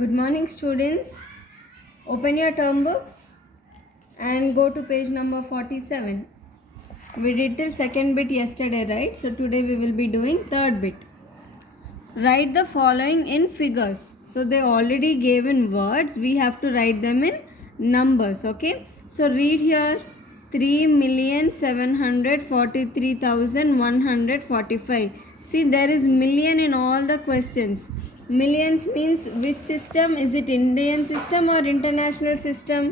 Good morning, students. Open your term books and go to page number 47. We did till second bit yesterday, right? So today we will be doing third bit. Write the following in figures. So they already gave in words. We have to write them in numbers, okay? So read here 3,743,145. See, there is million in all the questions. Millions means which system? Is it Indian system or international system?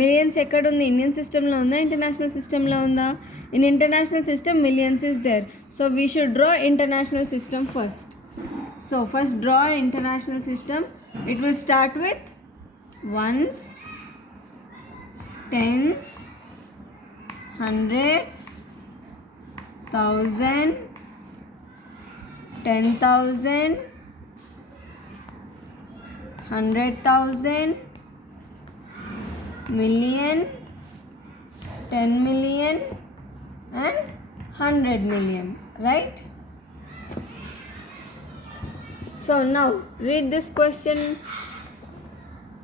Millions ఎక్కడ ఉంది? Indian సిస్టంలో ఉందా, international సిస్టంలో ఉందా? In international system millions is there. So we should draw international system first. So first draw international system. It will start with ones, tens, hundreds, thousand, 10,000, 100,000, million, 10 million and 100 million, right? So now read this question.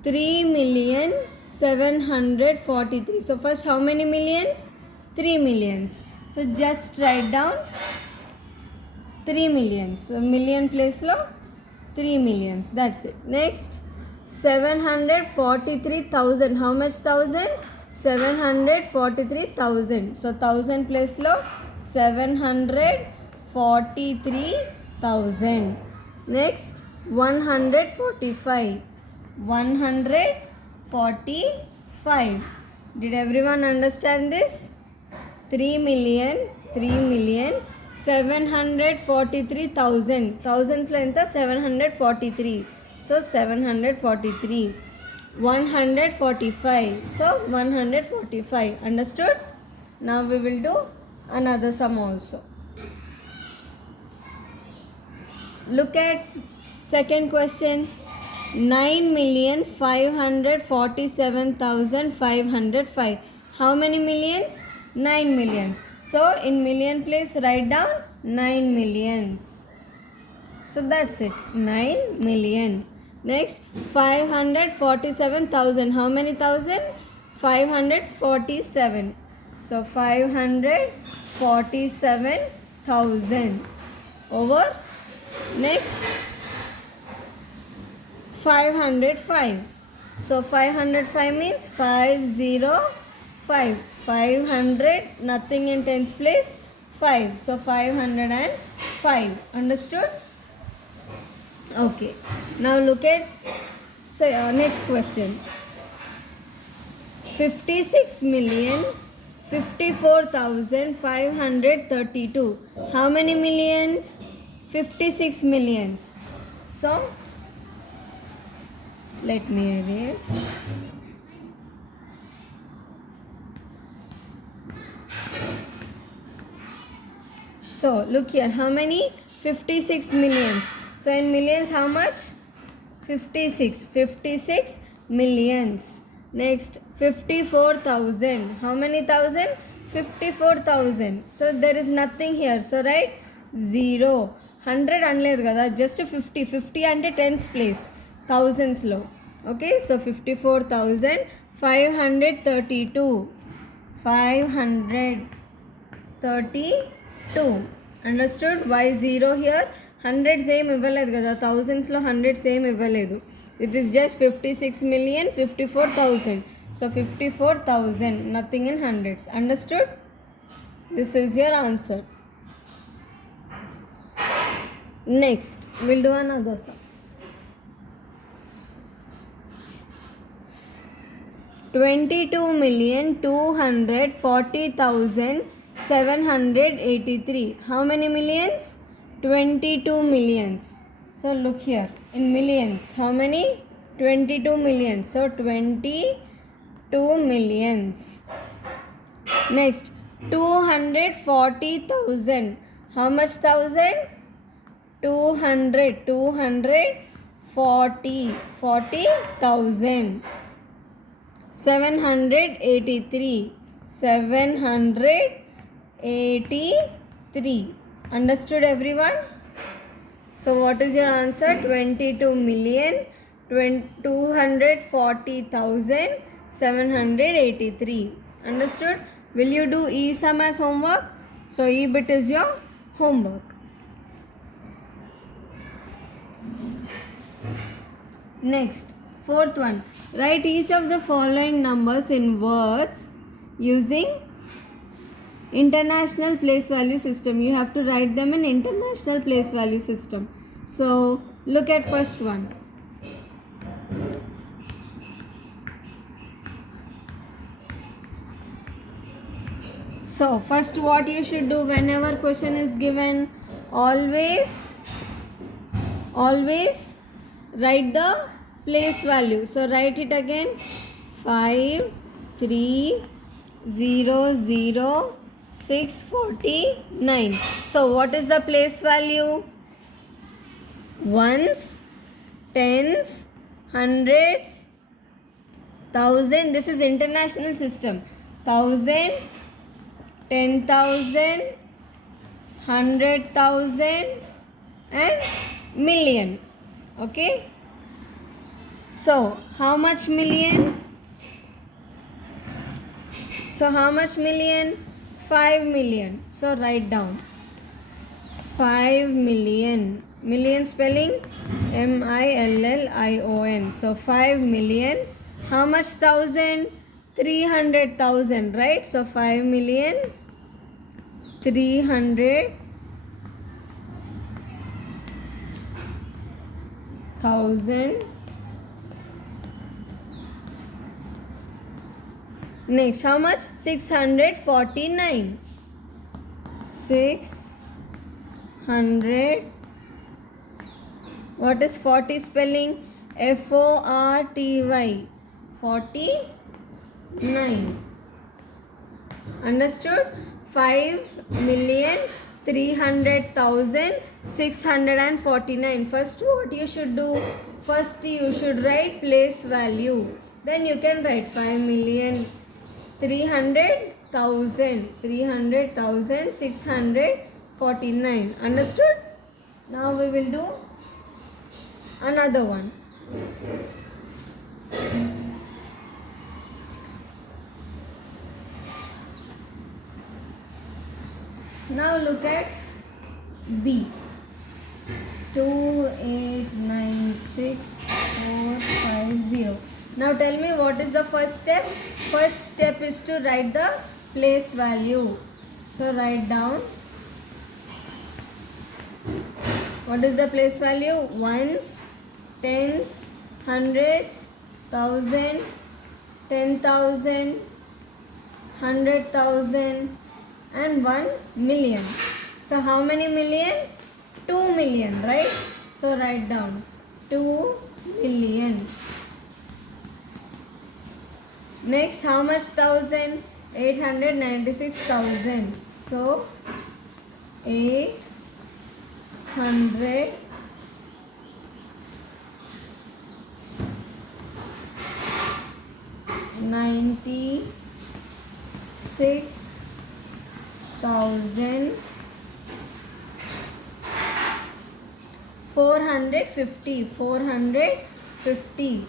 3,743,000. So first how many millions? 3 millions. So just write down 3 millions. So million place lo 3 millions. That's it. Next 743,000. How much thousand? 743,000. So 1000 place lo 743,000. Next 145. 145. Did everyone understand this? 3 million, 743,000. Thousands lo enta 743. So 743. 145. So 145. Understood? Now we will do another sum also. Look at second question. 9,547,505. How many millions? 9 millions. So in million place write down 9 millions. So that's it. 9 million. Next 547,000. How many thousand? 547. So 547,000 over. Next 505. So 505 means 505. 500, nothing in tens place, 5. So 505. Understood? Okay. Now look at next question. 56,054,532. How many millions? 56 millions. So let me erase. So look here, how many? 56 millions. So in millions how much? 56 millions. Next 54,000. How many thousand? 54,000. So there is nothing here. So write 0. 100 అనలేదు కదా, just 50 అంటే tens place, థౌజండ్స్లో. Okay, so 54,532. 532. Understood? Why 0 here? Hundreds ఏం ఇవ్వలేదు కదా, థౌజండ్స్లో hundreds ఏం ఇవ్వలేదు. It is just 56,054,000. So 54,000, nothing in hundreds. Understood? This is your answer. Next, we'll do another sum. 22,240,783. How many millions? 22 millions. So look here, in millions, how many? 22 millions. So 22 millions. Next, 240,000. How much thousand? 40,000. 783. Understood everyone? So what is your answer? 22 million 240,783. Understood? Will you do E sum as homework? So E bit is your homework. Next, fourth one. Write each of the following numbers in words using international place value system. You have to write them in international place value system. So look at first one. So first what you should do whenever question is given, always write the place value. So write it again, 5300649. So what is the place value? Ones, tens, hundreds, thousand. This is international system. 1,000, 10,000, 100,000 and million. Okay. So how much million? 5 million. So write down 5 million. Million spelling million. So 5 million. How much thousand? 300,000, right? So 5 million 300,000. Next, how much? 649. 600. What is 40 spelling? FORTY. 49. Understood? 5,300,649. First, what you should do? First, you should write place value. Then you can write 5,300,649. Understood? Now we will do another one. Now look at B. 2896450. Now tell me what is the first step? First step is to write the place value. So write down. What is the place value? Ones, tens, hundreds, thousand, 10,000, 100,000 and 1 million. So how many million? 2 million, right? So write down 2 million. Next, how much thousand? 896,000. So 800 96,450. 450.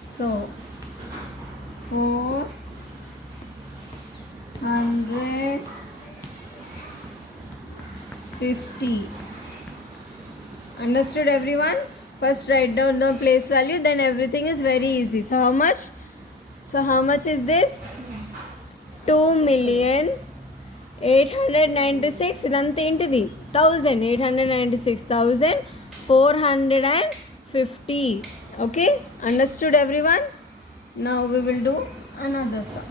So 450. Understood everyone? First write down the place value, then everything is very easy. So how much? So how much is this? 2,896,000. ఇదంతా ఏంటిది? 896,450. Okay? Understood everyone? Now we will do another sum.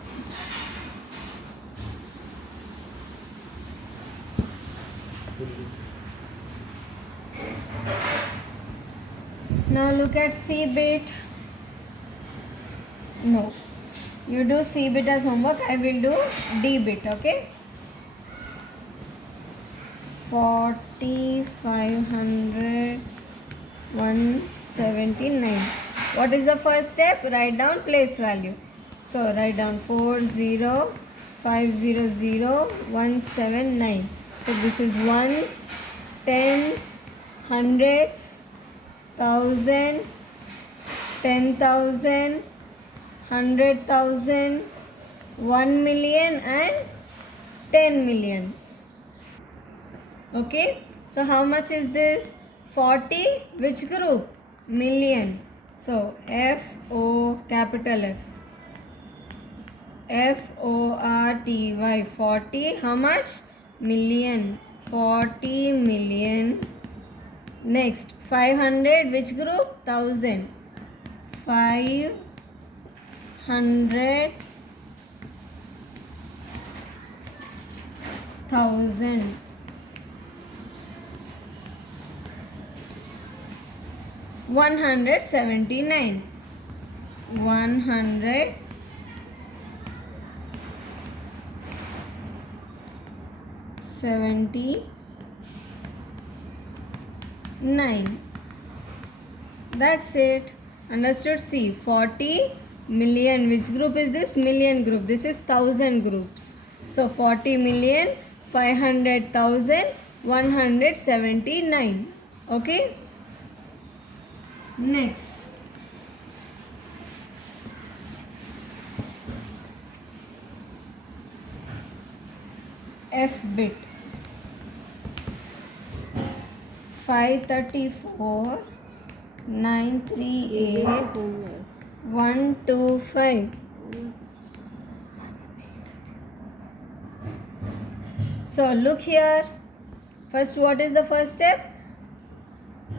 Now look at C bit. No. You do C bit as homework. I will do D bit. Okay? 4,500, 179. What is the first step? Write down place value. So write down 40,500,179. So this is ones, tens, hundreds, thousand, 10,000, 100,000, 1 million and 10 million. Okay, so how much is this? 40, which group? Million. So FO, capital F. FORTY, 40, how much? Million. 40 million. Next, 500, which group? 1000. 500,000. 179. 179. That's it. Understood? See, 40 million. Which group is this? Million group. This is 1000 groups. So 40 million, 500,000, 179. Okay? Next. F bit. 534, 938, 125. So look here. First, what is the first step?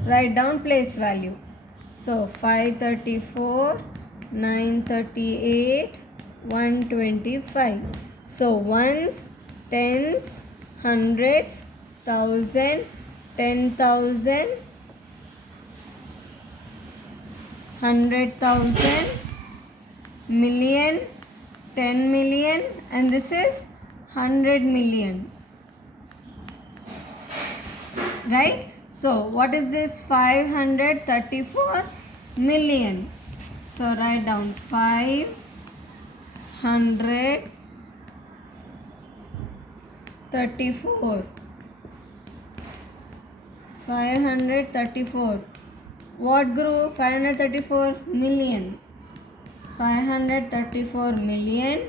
Write down place value. So 534, 938, 125. So ones, tens, hundreds, thousand, 10,000, 100,000, million, 10 million, and this is 100 million. Right? So what is this? 534 million. So write down 534. 534. What group? 534 million. 534 million.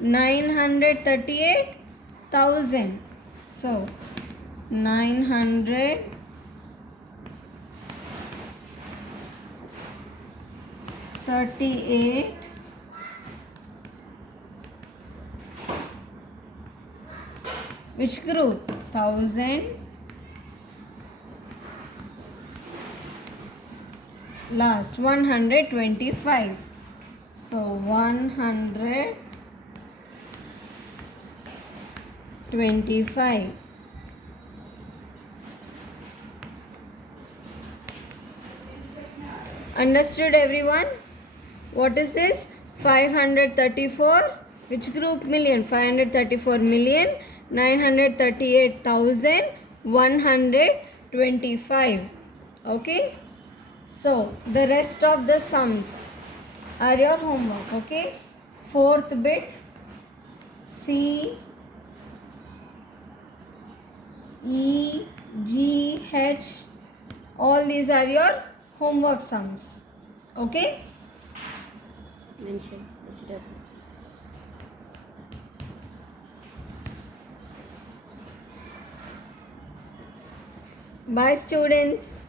938,000. So 938. Which group? 1000. Last 125. So 125. Understood everyone? What is this? 534. Which group? Million. 534 million. 938,125. Okay? So, the rest of the sums are your homework. Okay? Fourth bit, C, E, G, H, all these are your homework sums. Okay? Mention. It's done. Bye students.